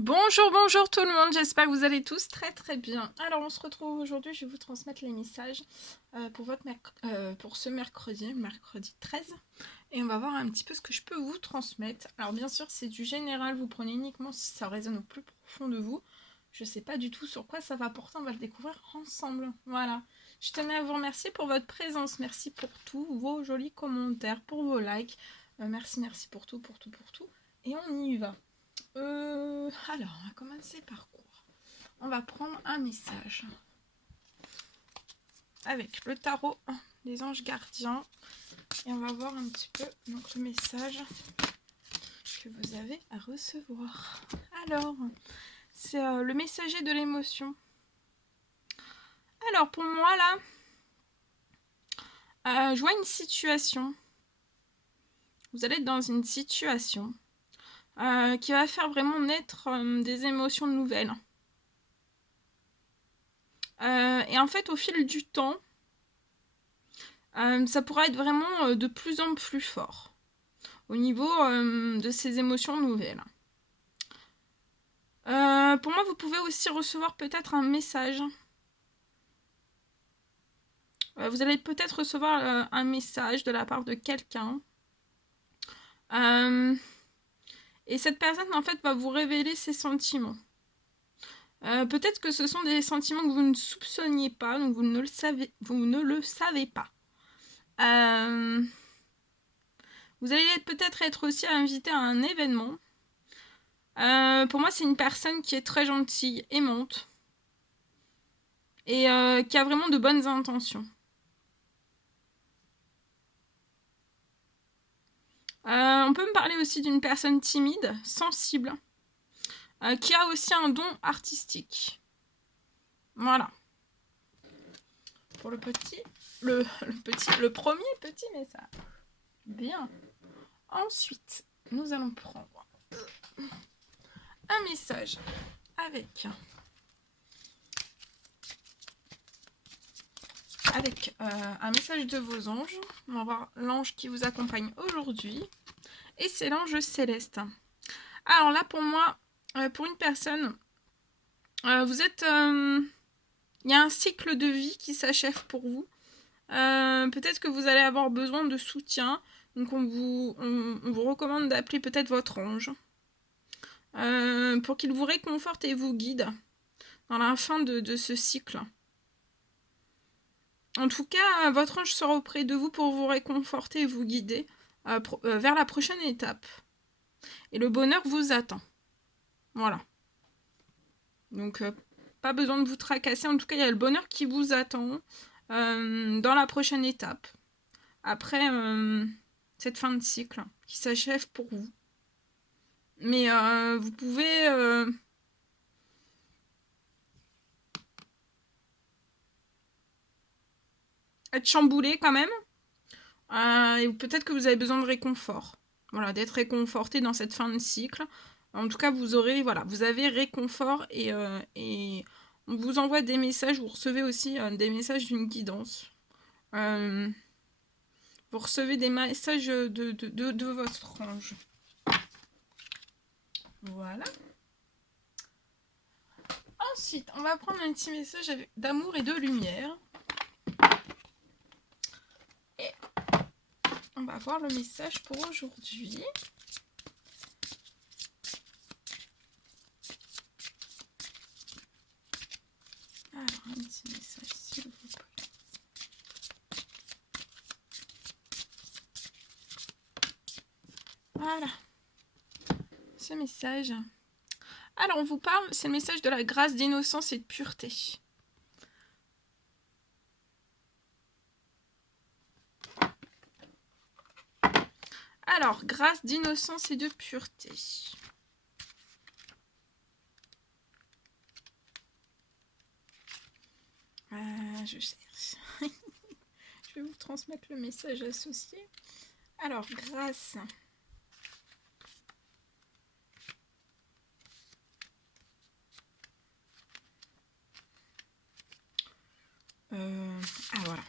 Bonjour, bonjour tout le monde, j'espère que vous allez tous très très bien. Alors on se retrouve aujourd'hui, je vais vous transmettre les messages pour ce mercredi 13. Et on va voir un petit peu ce que je peux vous transmettre. Alors bien sûr c'est du général, vous prenez uniquement si ça résonne au plus profond de vous. Je sais pas du tout sur quoi ça va porter, on va le découvrir ensemble. Voilà. Je tenais à vous remercier pour votre présence, merci pour tous vos jolis commentaires, pour vos likes. Merci pour tout, pour tout, pour tout. Et on y va. Alors, on va commencer par quoi? On va prendre un message avec le tarot des anges gardiens et on va voir un petit peu donc le message que vous avez à recevoir. Alors, c'est le messager de l'émotion. Alors, pour moi, là, je vois une situation. Vous allez être dans une situation qui va faire vraiment naître des émotions nouvelles. Et en fait, au fil du temps, ça pourra être vraiment de plus en plus fort au niveau de ces émotions nouvelles. Pour moi, vous pouvez aussi recevoir peut-être un message. Vous allez peut-être recevoir un message de la part de quelqu'un. Et cette personne, en fait, va vous révéler ses sentiments. Peut-être que ce sont des sentiments que vous ne soupçonniez pas, donc vous ne le savez pas. Vous allez peut-être être aussi invité à un événement. Pour moi, c'est une personne qui est très gentille, aimante, et qui a vraiment de bonnes intentions. On peut me parler aussi d'une personne timide, sensible, qui a aussi un don artistique. Voilà. Pour le premier petit message. Bien. Ensuite, nous allons prendre un message avec un message de vos anges. On va voir l'ange qui vous accompagne aujourd'hui. Et c'est l'ange céleste. Alors là, pour moi, pour une personne, vous êtes... il y a un cycle de vie qui s'achève pour vous. Peut-être que vous allez avoir besoin de soutien. Donc on vous recommande d'appeler peut-être votre ange. Pour qu'il vous réconforte et vous guide dans la fin de ce cycle. En tout cas, votre ange sera auprès de vous pour vous réconforter et vous guider vers la prochaine étape. Et le bonheur vous attend. Voilà. Donc, pas besoin de vous tracasser. En tout cas, il y a le bonheur qui vous attend dans la prochaine étape. Après cette fin de cycle qui s'achève pour vous. Mais vous pouvez... être chamboulé quand même. Et peut-être que vous avez besoin de réconfort. Voilà, d'être réconforté dans cette fin de cycle. En tout cas, vous avez réconfort et on vous envoie des messages. Vous recevez aussi des messages d'une guidance. Vous recevez des messages de votre ange. Voilà. Ensuite, on va prendre un petit message d'amour et de lumière. Et on va voir le message pour aujourd'hui. Alors, un petit message, s'il vous plaît. Voilà. Ce message. Alors, on vous parle, c'est le message de la grâce d'innocence et de pureté. Alors, grâce d'innocence et de pureté. Je cherche. Je vais vous transmettre le message associé. Alors, grâce. Voilà.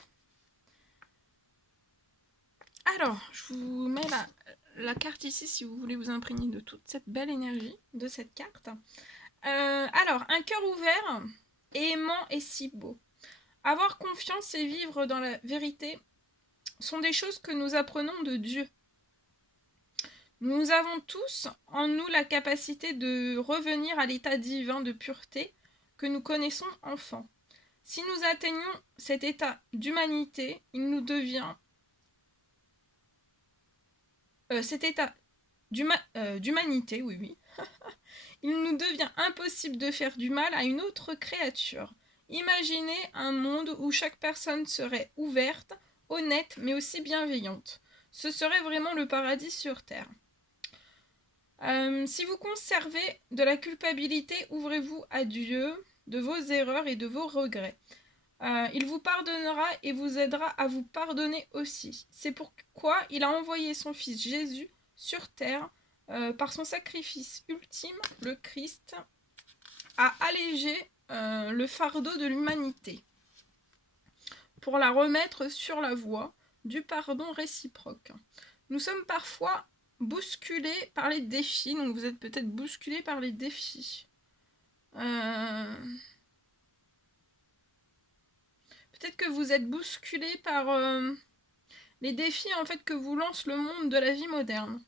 Alors, je vous mets la carte ici si vous voulez vous imprégner de toute cette belle énergie de cette carte. Alors, un cœur ouvert et aimant et si beau. Avoir confiance et vivre dans la vérité sont des choses que nous apprenons de Dieu. Nous avons tous en nous la capacité de revenir à l'état divin de pureté que nous connaissons enfant. Si nous atteignons cet état d'humanité, il nous devient cet état d'humanité, oui, il nous devient impossible de faire du mal à une autre créature. Imaginez un monde où chaque personne serait ouverte, honnête, mais aussi bienveillante. Ce serait vraiment le paradis sur Terre. Si vous conservez de la culpabilité, ouvrez-vous à Dieu de vos erreurs et de vos regrets. Il vous pardonnera et vous aidera à vous pardonner aussi. C'est pourquoi il a envoyé son Fils Jésus sur terre par son sacrifice ultime, le Christ, à alléger le fardeau de l'humanité pour la remettre sur la voie du pardon réciproque. Nous sommes parfois bousculés par les défis, donc vous êtes peut-être bousculés par les défis. Peut-être que vous êtes bousculés par les défis en fait que vous lance le monde de la vie moderne.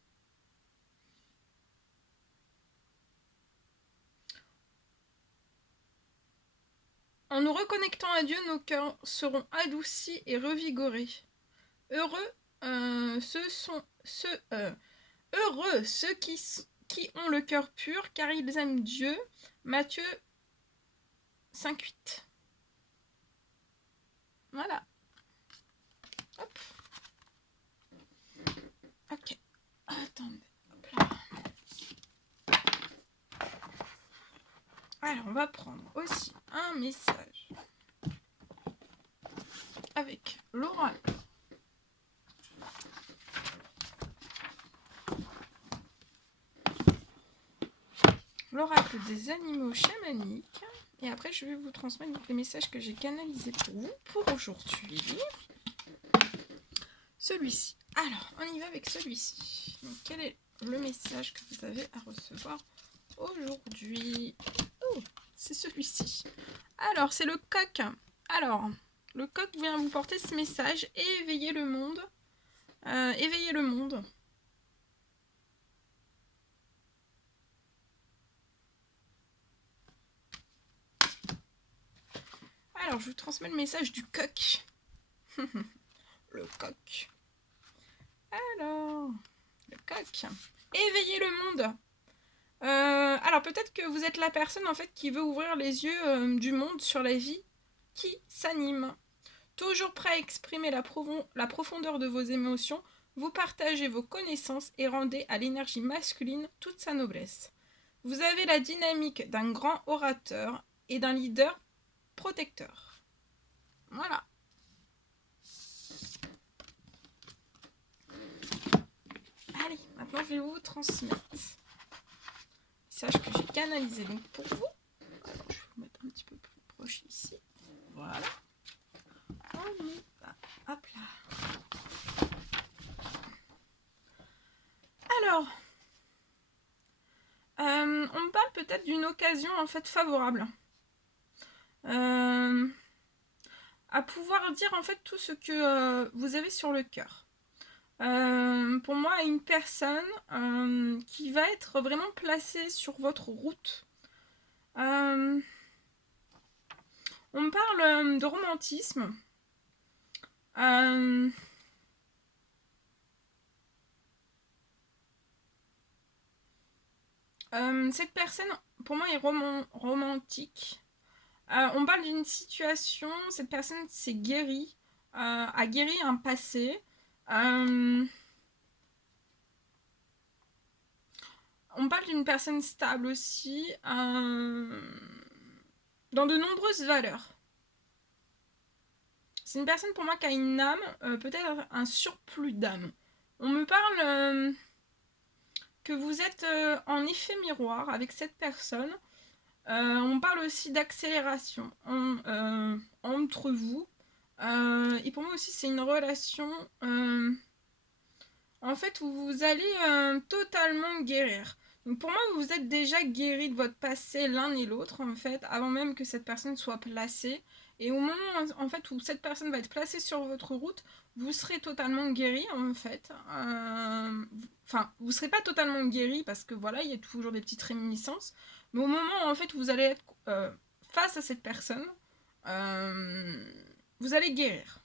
En nous reconnectant à Dieu, nos cœurs seront adoucis et revigorés. Heureux ceux qui ont le cœur pur, car ils aiment Dieu. Matthieu 5,8. Voilà. Hop. Ok. Attendez. Hop là. Alors, on va prendre aussi un message avec l'oracle. L'oracle des animaux chamaniques. Et après, je vais vous transmettre les messages que j'ai canalisés pour vous pour aujourd'hui. Celui-ci. Alors, on y va avec celui-ci. Donc, quel est le message que vous avez à recevoir aujourd'hui? Oh, c'est celui-ci. Alors, c'est le coq. Alors, le coq vient vous porter ce message. Éveillez le monde. Éveillez le monde. Alors, je vous transmets le message du coq. Le coq. Alors, le coq. Éveillez le monde. Alors, peut-être que vous êtes la personne en fait qui veut ouvrir les yeux du monde sur la vie qui s'anime. Toujours prêt à exprimer la profondeur de vos émotions, vous partagez vos connaissances et rendez à l'énergie masculine toute sa noblesse. Vous avez la dynamique d'un grand orateur et d'un leader protecteur. Voilà. Allez, maintenant je vais vous transmettre le message que j'ai canalisé donc pour vous. Alors, je vais vous mettre un petit peu plus proche ici. Voilà. On y va. Hop là. Alors, on me parle peut-être d'une occasion en fait favorable. À pouvoir dire en fait tout ce que vous avez sur le cœur. Pour moi, une personne qui va être vraiment placée sur votre route. On me parle de romantisme. Cette personne, pour moi, est romantique. On parle d'une situation, cette personne s'est guérie, a guéri un passé. On parle d'une personne stable aussi, dans de nombreuses valeurs. C'est une personne pour moi qui a une âme, peut-être un surplus d'âme. On me parle que vous êtes en effet miroir avec cette personne. On parle aussi d'accélération entre vous. Et pour moi aussi, c'est une relation en fait, vous allez totalement guérir. Donc pour moi, vous êtes déjà guéri de votre passé l'un et l'autre, en fait, avant même que cette personne soit placée. Et au moment, en fait, où cette personne va être placée sur votre route, vous serez totalement guéri, en fait. Enfin, vous serez pas totalement guéri, parce que voilà, il y a toujours des petites réminiscences. Mais au moment, en fait, où vous allez être face à cette personne, euh, vous allez guérir.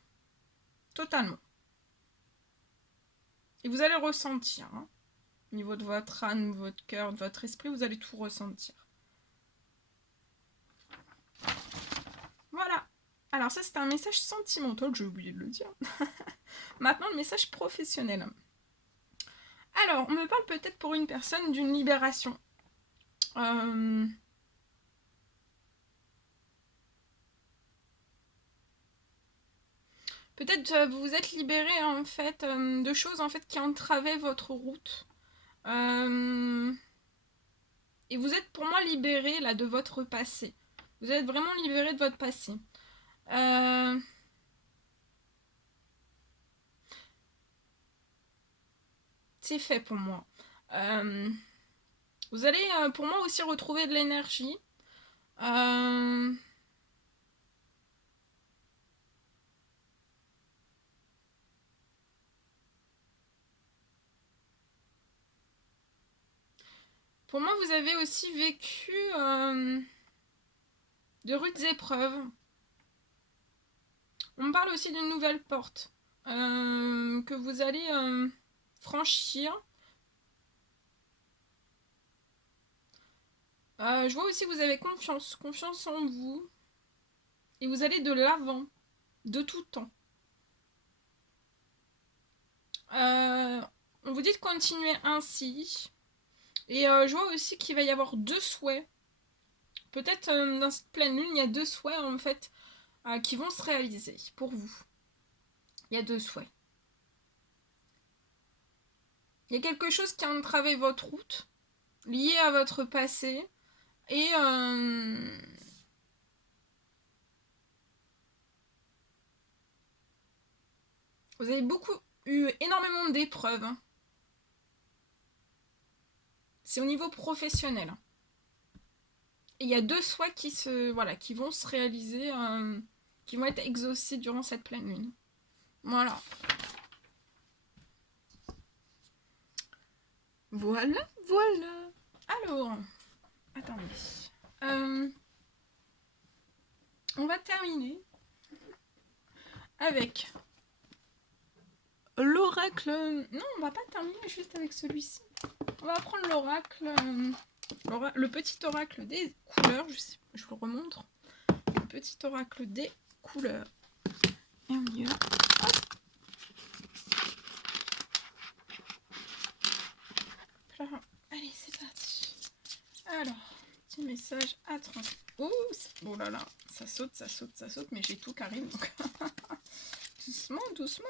Totalement. Et vous allez ressentir, hein. Au niveau de votre âme, de votre cœur, de votre esprit, vous allez tout ressentir. Voilà. Alors ça, c'était un message sentimental, j'ai oublié de le dire. Maintenant, le message professionnel. Alors, on me parle peut-être pour une personne d'une libération. Peut-être vous vous êtes libéré en fait de choses en fait qui entravaient votre route. Et vous êtes pour moi libéré là de votre passé. Vous êtes vraiment libéré de votre passé. C'est fait pour moi. Vous allez pour moi aussi retrouver de l'énergie. Pour moi, vous avez aussi vécu de rudes épreuves. On me parle aussi d'une nouvelle porte que vous allez franchir. Je vois aussi que vous avez confiance en vous. Et vous allez de l'avant, de tout temps. On vous dit de continuer ainsi. Et je vois aussi qu'il va y avoir 2 souhaits. Peut-être dans cette pleine lune, il y a 2 souhaits en fait qui vont se réaliser pour vous. Il y a 2 souhaits. Il y a quelque chose qui a entravé votre route, lié à votre passé. Et vous avez eu énormément d'épreuves. C'est au niveau professionnel. Et il y a 2 souhaits qui vont se réaliser, qui vont être exaucés durant cette pleine lune. Voilà. Voilà. Alors, attendez. On va terminer avec l'oracle. Non, on va pas terminer juste avec celui-ci. On va prendre l'oracle. Le petit oracle des couleurs. Je vous le remontre. Le petit oracle des couleurs. Et on y va. Hop. Allez, c'est parti. Alors, petit message à transmettre. Oh là là, ça saute, mais j'ai tout qui arrive. Donc... doucement.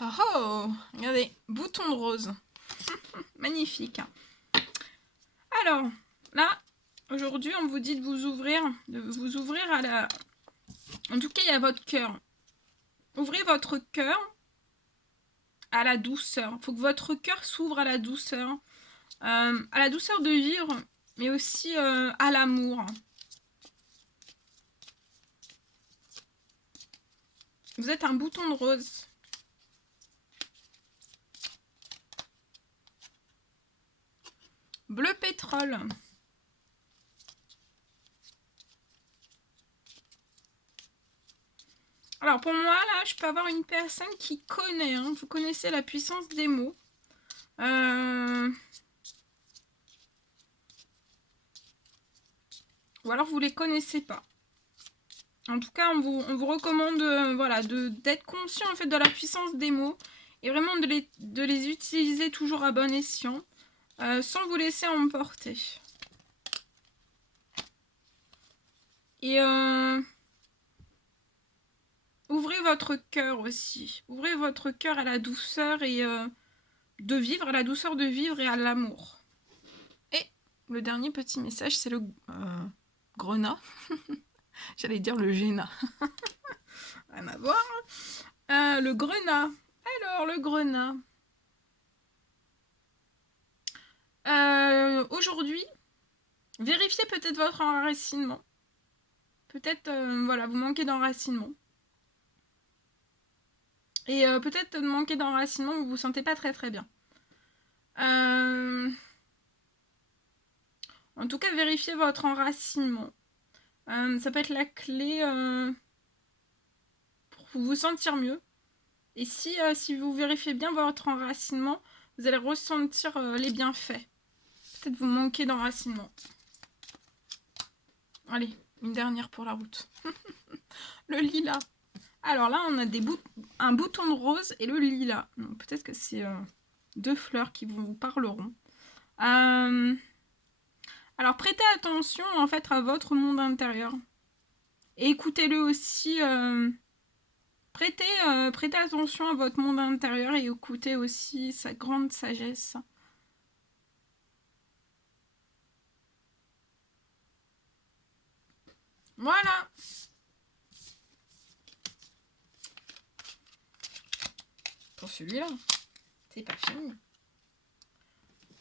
Oh, regardez, bouton de rose. Magnifique. Alors, là, aujourd'hui, on vous dit de vous ouvrir à la... En tout cas, il y a votre cœur. Ouvrez votre cœur à la douceur. Il faut que votre cœur s'ouvre à la douceur. À la douceur de vivre, mais aussi à l'amour. Vous êtes un bouton de rose. Bleu pétrole. Alors pour moi, là, je peux avoir une personne qui connaît. Hein. Vous connaissez la puissance des mots. Ou alors vous les connaissez pas. En tout cas, on vous recommande voilà, d'être conscient en fait de la puissance des mots et vraiment de les utiliser toujours à bon escient, sans vous laisser emporter. Et ouvrez votre cœur aussi. Ouvrez votre cœur à la douceur et de vivre, à la douceur de vivre et à l'amour. Et le dernier petit message, c'est le Grenat. J'allais dire le Géna. Rien à voir. Le Grenat. Alors, le Grenat. Aujourd'hui, vérifiez peut-être votre enracinement. Peut-être, voilà, vous manquez d'enracinement. Et peut-être manquer d'enracinement, vous vous sentez pas très très bien. En tout cas, vérifiez votre enracinement. Ça peut être la clé pour vous sentir mieux. Et si vous vérifiez bien votre enracinement, vous allez ressentir les bienfaits. Peut-être vous manquez d'enracinement. Allez, une dernière pour la route. Le lilas. Alors là, on a un bouton de rose et le lilas. Peut-être que c'est deux fleurs qui vous parleront. Alors prêtez attention en fait à votre monde intérieur. Et écoutez-le aussi. Prêtez attention à votre monde intérieur et écoutez aussi sa grande sagesse. Voilà. Pour celui-là, c'est pas fini.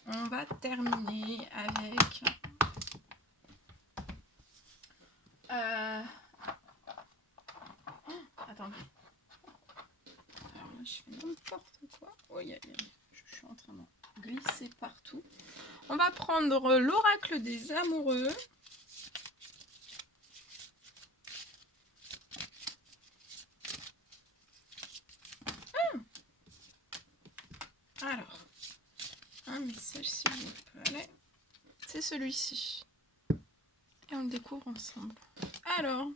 On va terminer avec... Attendez. Alors là, je fais n'importe quoi. Oh, je suis en train de glisser partout. On va prendre l'oracle des amoureux. Alors, un message s'il vous plaît. C'est celui-ci. Et on le découvre ensemble. Alors,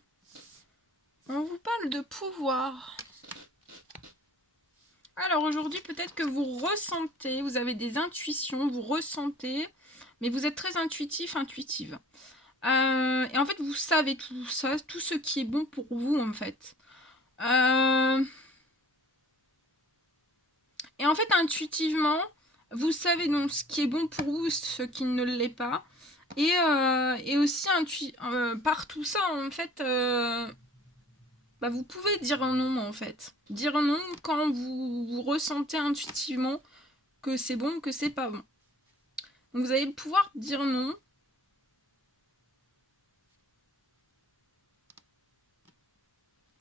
on vous parle de pouvoir. Alors aujourd'hui, peut-être que vous ressentez, vous avez des intuitions, vous ressentez, mais vous êtes très intuitif, intuitive. Et en fait, vous savez tout ça, tout ce qui est bon pour vous, en fait. Et en fait, intuitivement, vous savez donc ce qui est bon pour vous, ce qui ne l'est pas. Et aussi, par tout ça, en fait... bah, vous pouvez dire un non en fait. Dire non quand vous ressentez intuitivement que c'est bon, que c'est pas bon. Donc vous avez le pouvoir de dire non.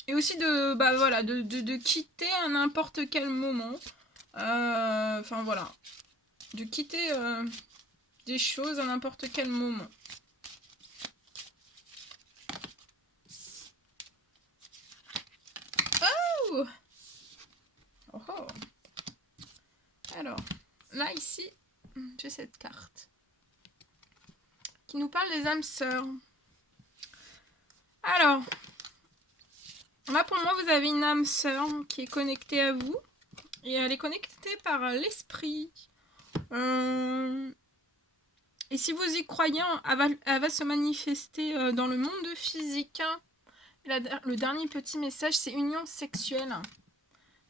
Et aussi de quitter à n'importe quel moment. Enfin voilà. De quitter des choses à n'importe quel moment. Oh! Oh oh! Alors, là ici, j'ai cette carte qui nous parle des âmes sœurs. Alors, là pour moi, vous avez une âme sœur qui est connectée à vous. Et elle est connectée par l'esprit. Et si vous y croyez, elle va se manifester dans le monde physique. Et le dernier petit message, c'est union sexuelle.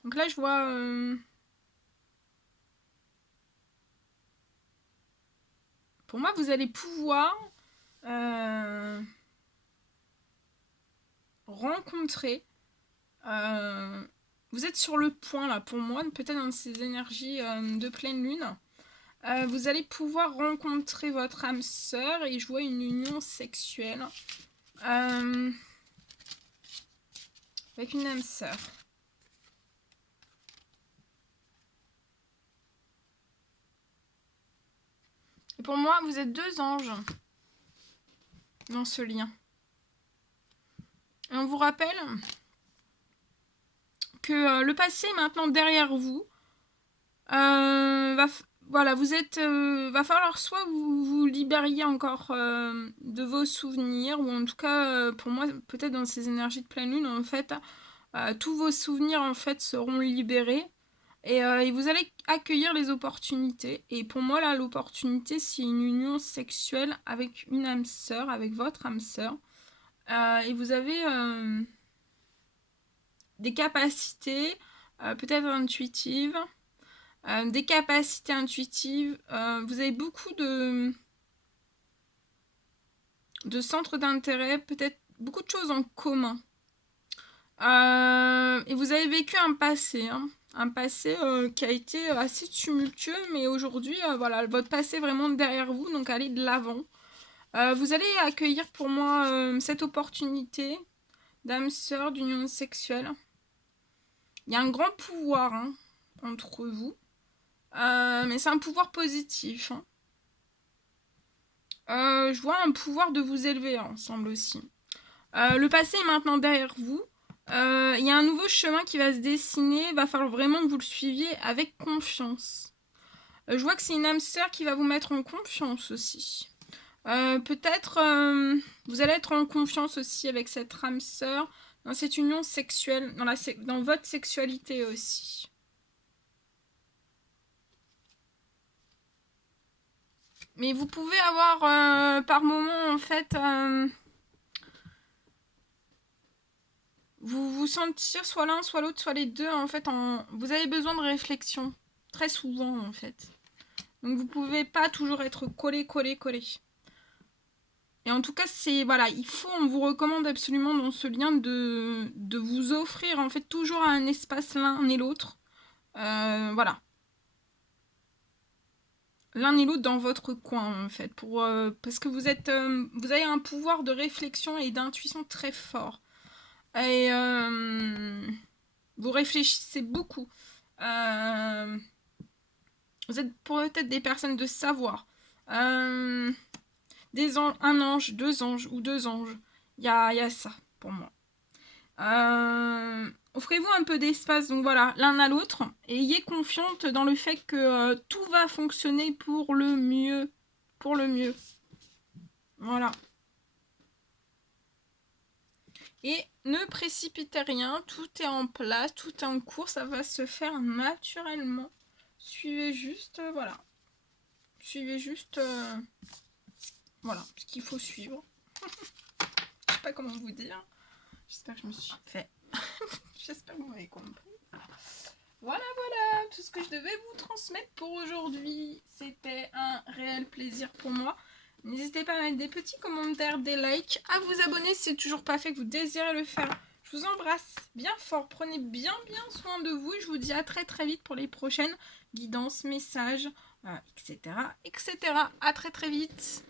Donc là, je vois... Pour moi, vous allez pouvoir rencontrer... vous êtes sur le point, là, pour moi, peut-être dans ces énergies de pleine lune. Vous allez pouvoir rencontrer votre âme sœur et je vois une union sexuelle avec une âme sœur. Et pour moi, vous êtes deux anges dans ce lien. Et on vous rappelle que le passé est maintenant derrière vous. Voilà, vous êtes... va falloir soit vous libériez encore de vos souvenirs, ou en tout cas, pour moi, peut-être dans ces énergies de pleine lune, en fait, tous vos souvenirs, en fait, seront libérés. Et vous allez accueillir les opportunités. Et pour moi, là, l'opportunité, c'est une union sexuelle avec une âme sœur, avec votre âme sœur. Et vous avez des capacités, peut-être intuitives, des capacités intuitives. Vous avez beaucoup de centres d'intérêt, peut-être beaucoup de choses en commun. Et vous avez vécu un passé, hein, un passé qui a été assez tumultueux, mais aujourd'hui, voilà, votre passé est vraiment derrière vous, donc allez de l'avant. Vous allez accueillir pour moi cette opportunité d'âme sœur, d'union sexuelle. Il y a un grand pouvoir hein, entre vous, mais c'est un pouvoir positif. Hein. Je vois un pouvoir de vous élever ensemble aussi. Le passé est maintenant derrière vous. Il y a un nouveau chemin qui va se dessiner. Il va falloir vraiment que vous le suiviez avec confiance. Je vois que c'est une âme sœur qui va vous mettre en confiance aussi. Peut-être vous allez être en confiance aussi avec cette âme sœur dans cette union sexuelle, dans votre sexualité aussi. Mais vous pouvez avoir par moment en fait vous sentir soit l'un soit l'autre soit les deux en fait vous avez besoin de réflexion très souvent en fait. Donc vous pouvez pas toujours être collé. Et en tout cas, c'est voilà, on vous recommande absolument dans ce lien de vous offrir en fait toujours un espace l'un et l'autre. Voilà. L'un et l'autre dans votre coin en fait. Parce que vous avez un pouvoir de réflexion et d'intuition très fort. Et vous réfléchissez beaucoup. Vous êtes peut-être des personnes de savoir. Un ange, deux anges ou deux anges. Il y a ça pour moi. Offrez-vous un peu d'espace, donc voilà, l'un à l'autre. Et ayez confiance dans le fait que tout va fonctionner pour le mieux. Pour le mieux. Voilà. Et ne précipitez rien, tout est en place, tout est en cours, ça va se faire naturellement. Suivez juste, voilà. Suivez juste, voilà, ce qu'il faut suivre. Je sais pas comment vous dire. J'espère que je me suis fait. J'espère que vous m'avez compris. Voilà, tout ce que je devais vous transmettre pour aujourd'hui. C'était un réel plaisir pour moi. N'hésitez pas à mettre des petits commentaires, des likes, à vous abonner si c'est toujours pas fait, que vous désirez le faire. Je vous embrasse bien fort, prenez bien soin de vous et je vous dis à très vite pour les prochaines guidances, messages, etc. À très vite.